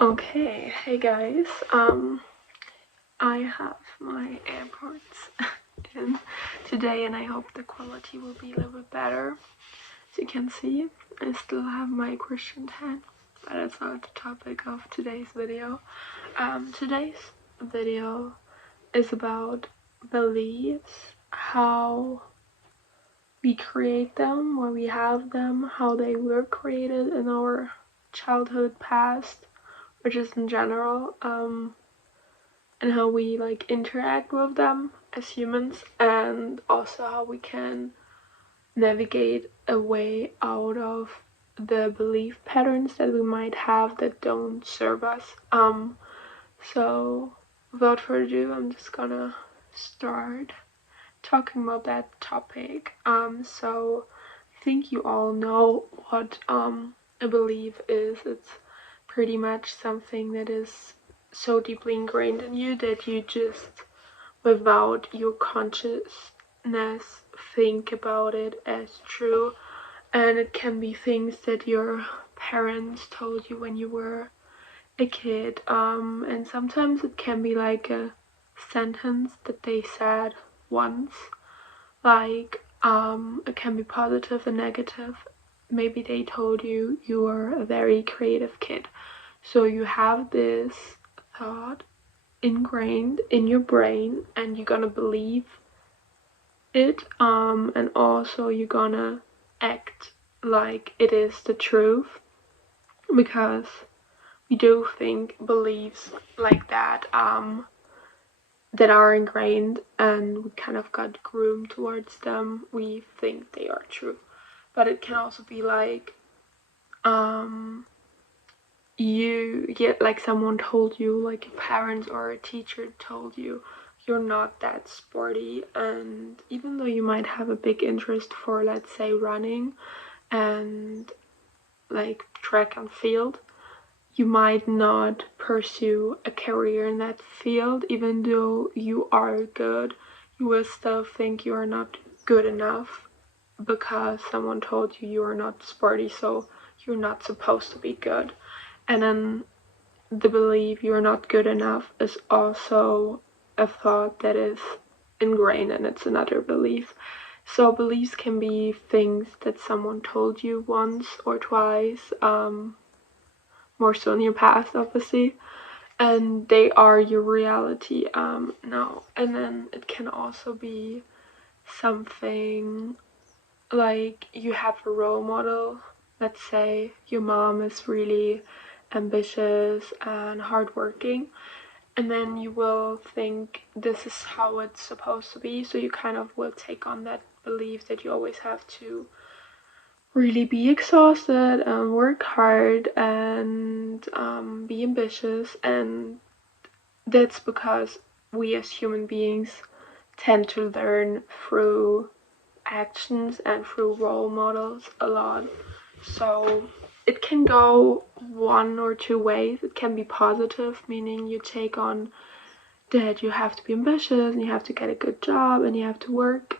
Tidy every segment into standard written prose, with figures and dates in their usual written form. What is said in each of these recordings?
Okay, hey guys. I have my AirPods in today and I hope the quality will be a little bit better. As you can see, I still have my Christian tan, but that's not the topic of today's video. Today's video is about beliefs, how we create them, where we have them, how they were created in our childhood past, or just in general. And how we like interact with them as humans, and also how we can navigate a way out of the belief patterns that we might have that don't serve us. So without further ado, I'm just gonna start talking about that topic. So I think you all know what a belief is. It's pretty much something that is so deeply ingrained in you that you just, without your consciousness, think about it as true. And it can be things that your parents told you when you were a kid. And sometimes it can be like a sentence that they said once. Like, it can be positive and negative. Maybe they told you you were a very creative kid. So you have this thought ingrained in your brain and you're gonna believe it, and also you're gonna act like it is the truth, because we do think beliefs like that that are ingrained and we kind of got groomed towards them, we think they are true. But it can also be like you get like someone told you, like your parents or a teacher told you you're not that sporty, and even though you might have a big interest for, let's say, running and like track and field, you might not pursue a career in that field. Even though you are good, you will still think you are not good enough because someone told you you are not sporty, so you're not supposed to be good. And then the belief you're not good enough is also a thought that is ingrained, and it's another belief. So beliefs can be things that someone told you once or twice, more so in your past, obviously, and they are your reality now. And then it can also be something like you have a role model. Let's say your mom is really ambitious and hardworking, and then you will think this is how it's supposed to be, so you kind of will take on that belief that you always have to really be exhausted and work hard and be ambitious. And that's because we as human beings tend to learn through actions and through role models a lot. So it can go one or two ways. It can be positive, meaning you take on that you have to be ambitious and you have to get a good job and you have to work,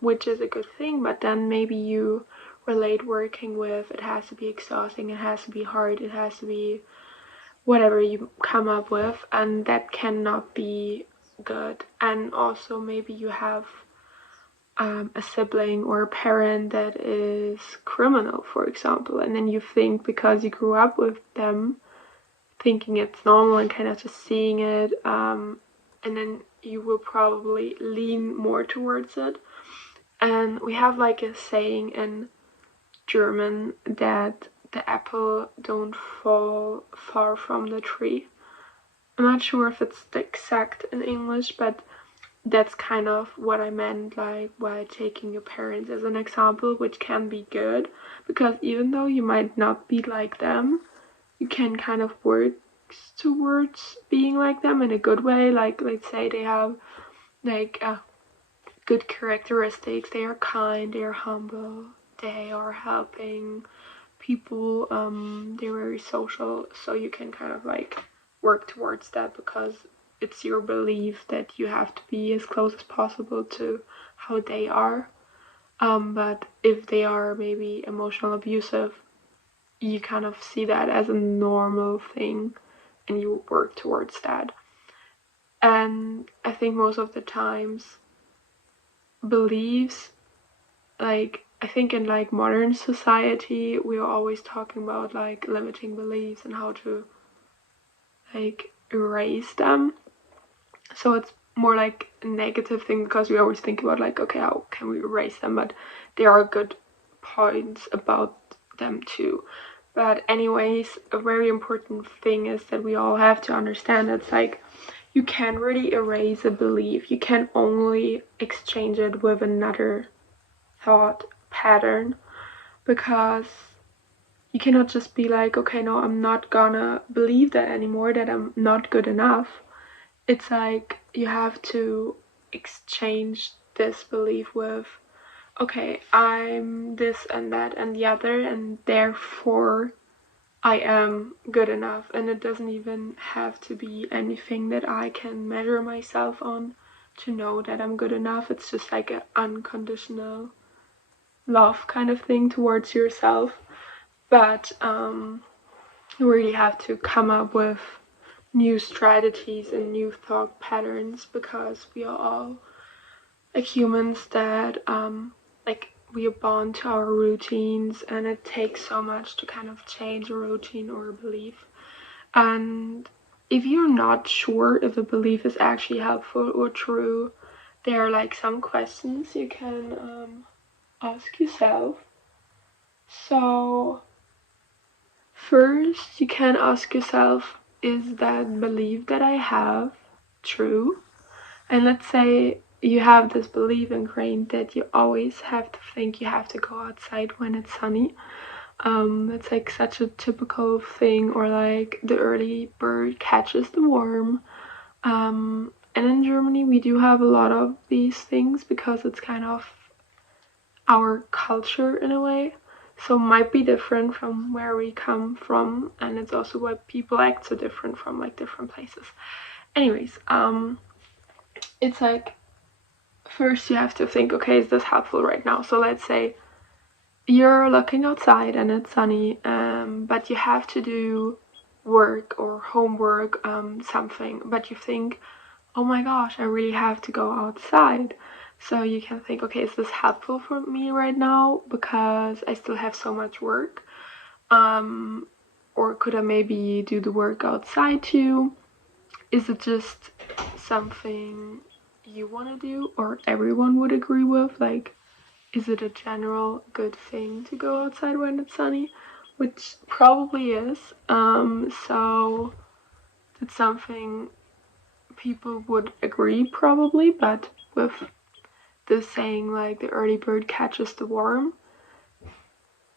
which is a good thing, but then maybe you relate working with it has to be exhausting, it has to be hard, it has to be whatever you come up with, and that cannot be good. And also maybe you have a sibling or a parent that is criminal, for example, and then you think because you grew up with them thinking it's normal and kind of just seeing it, and then you will probably lean more towards it. And we have like a saying in German that the apple don't fall far from the tree. I'm not sure if it's the exact in English, but that's kind of what I meant, like by taking your parents as an example, which can be good, because even though you might not be like them, you can kind of work towards being like them in a good way. Like, let's say they have like good characteristics, they are kind, they are humble, they are helping people, they're very social, so you can kind of like work towards that because it's your belief that you have to be as close as possible to how they are. But if they are maybe emotional abusive, you kind of see that as a normal thing and you work towards that. And I think most of the times beliefs, like I think in like modern society we are always talking about like limiting beliefs and how to like erase them. So it's more like a negative thing because we always think about like, okay, how can we erase them? But there are good points about them too. But anyways, a very important thing is that we all have to understand it's like you can't really erase a belief. You can only exchange it with another thought pattern, because you cannot just be like, okay, no, I'm not gonna believe that anymore, that I'm not good enough. It's like you have to exchange this belief with, okay, I'm this and that and the other, and therefore I am good enough. And it doesn't even have to be anything that I can measure myself on to know that I'm good enough. It's just like an unconditional love kind of thing towards yourself. But you really have to come up with new strategies and new thought patterns, because we are all like humans that like we are bound to our routines, and it takes so much to kind of change a routine or a belief. And if you're not sure if a belief is actually helpful or true, there are like some questions you can ask yourself. So first you can ask yourself, is that belief that I have true? And let's say you have this belief ingrained that you always have to think you have to go outside when it's sunny. It's like such a typical thing, or like the early bird catches the worm. And in Germany, we do have a lot of these things because it's kind of our culture in a way. So might be different from where we come from, and it's also why people act so different from like different places. Anyways, it's like first you have to think, okay, is this helpful right now? So let's say you're looking outside and it's sunny, but you have to do work or homework, something, but you think, oh my gosh, I really have to go outside. So you can think, okay, is this helpful for me right now because I still have so much work? Or could I maybe do the work outside too? Is it just something you want to do or everyone would agree with? Like, is it a general good thing to go outside when it's sunny? Which probably is. So it's something people would agree probably, but with the saying like the early bird catches the worm,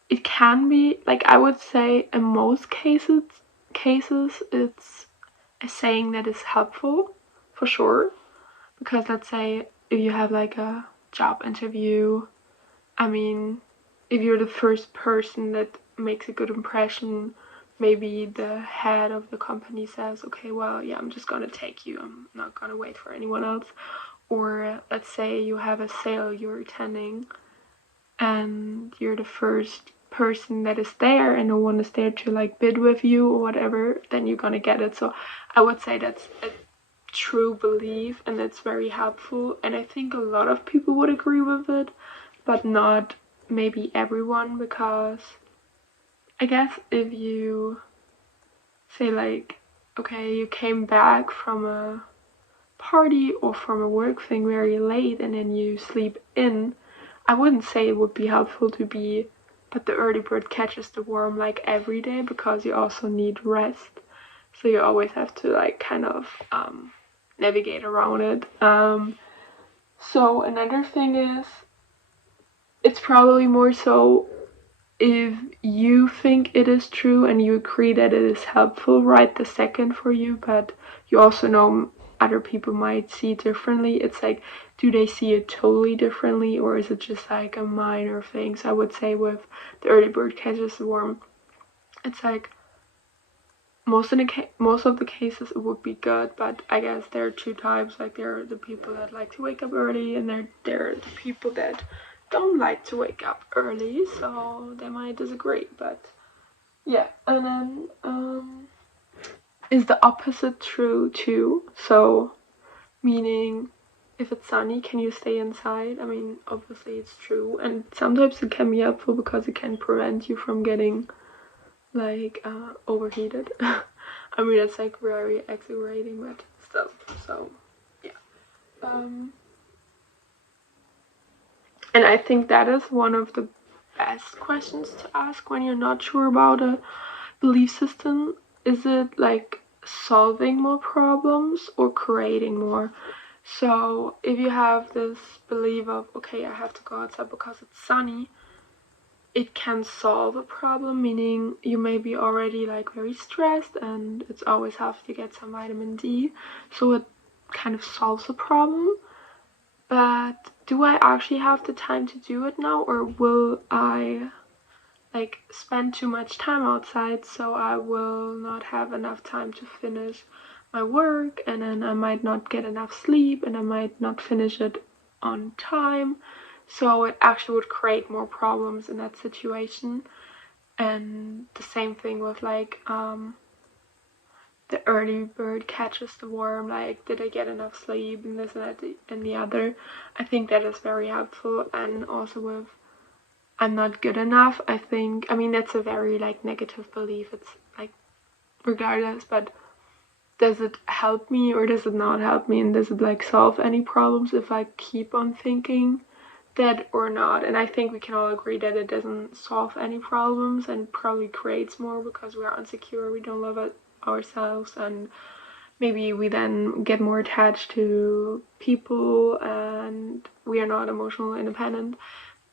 it can be like, I would say in most cases it's a saying that is helpful for sure. Because let's say if you have like a job interview, I mean, if you're the first person that makes a good impression, maybe the head of the company says, okay, well, yeah, I'm just gonna take you, I'm not gonna wait for anyone else. Or let's say you have a sale you're attending and you're the first person that is there and no one is there to like bid with you or whatever, then you're gonna get it. So I would say that's a true belief and it's very helpful, and I think a lot of people would agree with it, but not maybe everyone, because I guess if you say like, okay, you came back from a party or from a work thing very late and then you sleep in, I wouldn't say it would be helpful to be but the early bird catches the worm like every day, because you also need rest. So you always have to like kind of navigate around it. So another thing is, it's probably more so if you think it is true and you agree that it is helpful right the second for you, but you also know other people might see it differently. It's like, do they see it totally differently, or is it just like a minor thing? So I would say with the early bird catches the worm, it's like most of the cases it would be good, but I guess there are two types. Like there are the people that like to wake up early, and there are the people that don't like to wake up early, so they might disagree. But yeah, and then is the opposite true too? So, meaning, if it's sunny, can you stay inside? I mean, obviously it's true, and sometimes it can be helpful because it can prevent you from getting like overheated. I mean, it's like very exaggerating, but still. So, yeah. And I think that is one of the best questions to ask when you're not sure about a belief system. Is it like solving more problems or creating more? So if you have this belief of, okay, I have to go outside because it's sunny, it can solve a problem, meaning you may be already like very stressed and it's always helpful to get some vitamin D. So it kind of solves a problem. But do I actually have the time to do it now, or will I like spend too much time outside, so I will not have enough time to finish my work, and then I might not get enough sleep and I might not finish it on time. So it actually would create more problems in that situation. And the same thing with like the early bird catches the worm, like did I get enough sleep and this and that and the other. I think that is very helpful. And also with I'm not good enough, I think, I mean, that's a very like negative belief. It's like regardless, but does it help me or does it not help me, and does it like solve any problems if I keep on thinking that or not? And I think we can all agree that it doesn't solve any problems and probably creates more because we're insecure, we don't love it ourselves, and maybe we then get more attached to people and we are not emotionally independent.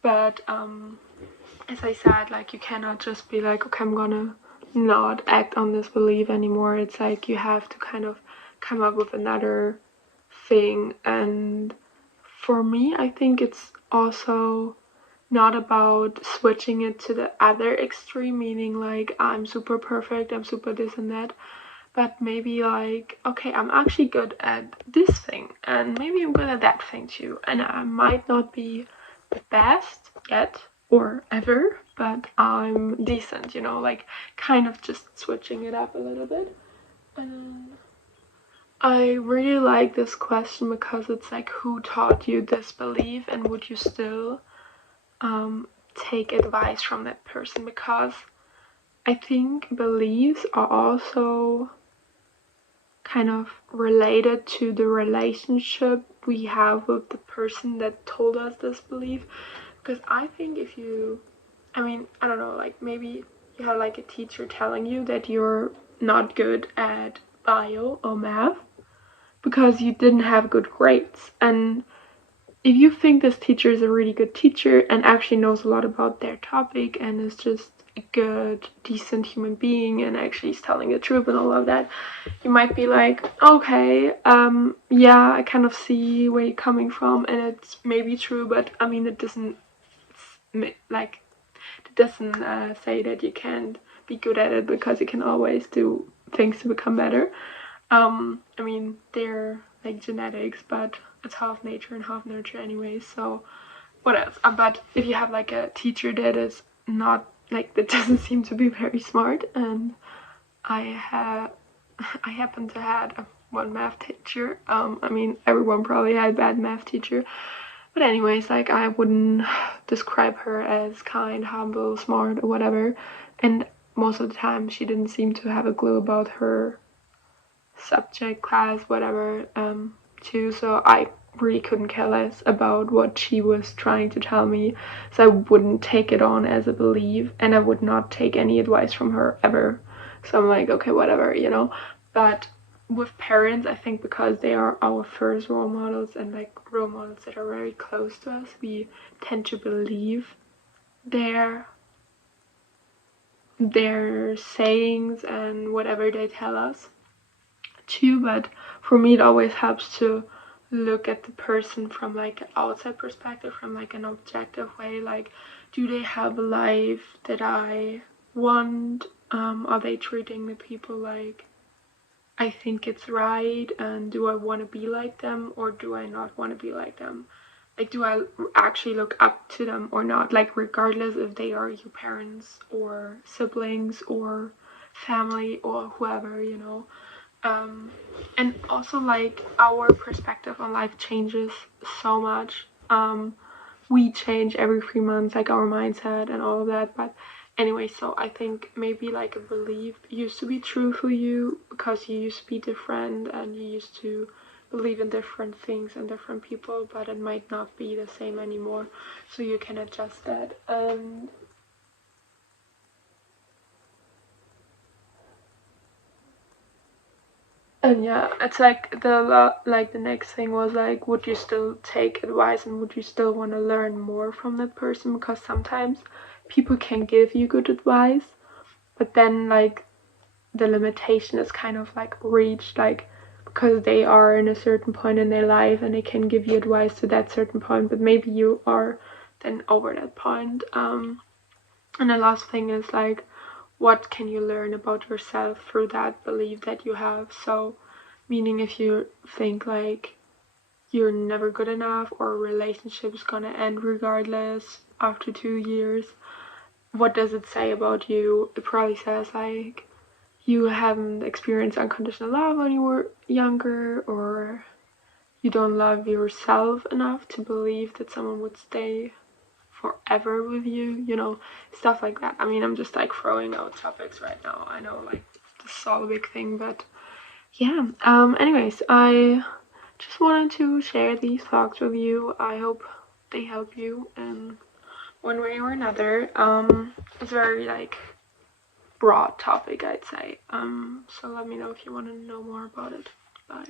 But as I said, like you cannot just be like, okay, I'm gonna not act on this belief anymore. It's like you have to kind of come up with another thing. And for me, I think it's also not about switching it to the other extreme, meaning like I'm super perfect, I'm super this and that, but maybe like, okay, I'm actually good at this thing, and maybe I'm good at that thing too, and I might not be the best yet or ever, but I'm decent, like kind of just switching it up a little bit. And I really like this question because it's like, who taught you this belief, and would you still take advice from that person? Because I think beliefs are also kind of related to the relationship we have with the person that told us this belief. Because I think if you, I mean, I don't know, like maybe you had like a teacher telling you that you're not good at bio or math because you didn't have good grades. And if you think this teacher is a really good teacher and actually knows a lot about their topic and is just a good, decent human being and actually is telling the truth and all of that, you might be like, okay, yeah, I kind of see where you're coming from, and it's maybe true, but I mean, it doesn't like it doesn't say that you can't be good at it, because you can always do things to become better. I mean, they're like genetics, but it's half nature and half nurture anyway. So what else? But if you have like a teacher that is not like, that doesn't seem to be very smart, and I happen to had one math teacher. I mean, everyone probably had a bad math teacher. But anyways, like I wouldn't describe her as kind, humble, smart, or whatever. And most of the time, she didn't seem to have a clue about her subject, class, whatever, too. So I really couldn't care less about what she was trying to tell me. So I wouldn't take it on as a belief, and I would not take any advice from her ever. So I'm like, okay, whatever. But with parents, I think because they are our first role models and like role models that are very close to us, we tend to believe their their sayings and whatever they tell us too. But for me, it always helps to look at the person from like an outside perspective, from like an objective way. Like, do they have a life that I want? Are they treating the people like I think it's right, and do I want to be like them or do I not want to be like them? Like, do I actually look up to them or not? Like, regardless if they are your parents or siblings or family or whoever, you know. And also like our perspective on life changes so much. We change every 3 months, like our mindset and all of that. But anyway, so I think maybe like a belief used to be true for you because you used to be different and you used to believe in different things and different people, but it might not be the same anymore. So you can adjust that. And yeah, it's like the next thing was like, would you still take advice and would you still want to learn more from that person? Because sometimes people can give you good advice, but then like the limitation is kind of like reached, like because they are in a certain point in their life and they can give you advice to that certain point, but maybe you are then over that point. And the last thing is like, what can you learn about yourself through that belief that you have? So meaning if you think like you're never good enough or a relationship is gonna end regardless after 2 years, what does it say about you? It probably says like you haven't experienced unconditional love when you were younger, or you don't love yourself enough to believe that someone would stay forever with you, you know, stuff like that. I mean, I'm just like throwing out topics right now. I know like this is all a big thing, but yeah. Anyways, I just wanted to share these thoughts with you. I hope they help you in one way or another. It's very like broad topic, I'd say. So let me know if you want to know more about it. Bye.